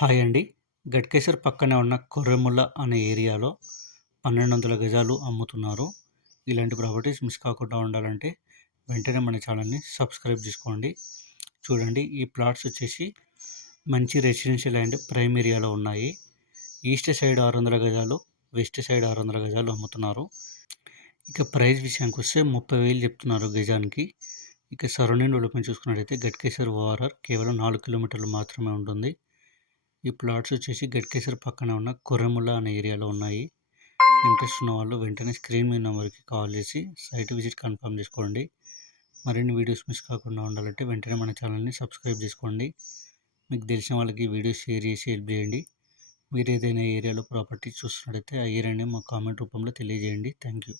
Hi అండి. గట్కేశ్వర్ పక్కనే ఉన్న కొర్రెముల్ల అనే ఏరియాలో పన్నెండు వందల గజాలు అమ్ముతున్నారు. ఇలాంటి ప్రాపర్టీస్ మిస్ కాకుండా ఉండాలంటే వెంటనే మన ఛానల్ని సబ్స్క్రైబ్ చేసుకోండి. చూడండి ఈ ప్లాట్స్ వచ్చేసి మంచి రెసిడెన్షియల్ అండ్ ప్రైమ్ ఏరియాలో ఉన్నాయి. ఈస్ట్ సైడ్ ఆరు వందల గజాలు వెస్ట్ సైడ్ ఆరు వందల గజాలు అమ్ముతున్నారు. ఇక ప్రైస్ విషయానికి వస్తే ముప్పై వేలు చెప్తున్నారు గజానికి. ఇక సరౌండింగ్ డెవలప్మెంట్ చూసుకున్నట్టయితే గట్కేశ్వర్ ఓఆర్ఆర్ కేవలం నాలుగు కిలోమీటర్లు మాత్రమే ఉంటుంది. ఈ ప్లాట్స్ వచ్చేసి గట్కేసర్ పక్కన ఉన్న కొర్రముల అనే ఏరియాలో ఉన్నాయి. ఇంట్రెస్ట్ ఉన్న వాళ్ళు వెంటనే స్క్రీన్ మీద నెంబర్కి కాల్ చేసి సైట్ విజిట్ కన్ఫర్మ్ చేసుకోండి. మరిన్ని వీడియోస్ మిస్ కాకుండా ఉండాలంటే వెంటనే మన ఛానల్ని సబ్స్క్రైబ్ చేసుకోండి. మీకు తెలిసిన వాళ్ళకి వీడియో షేర్ చేసి హెల్ప్ చేయండి. మీరు ఏదైనా ఏరియాలో ప్రాపర్టీ చూస్తున్నట్టయితే ఆ ఏరియాని మా కామెంట్ రూపంలో తెలియజేయండి. Thank you.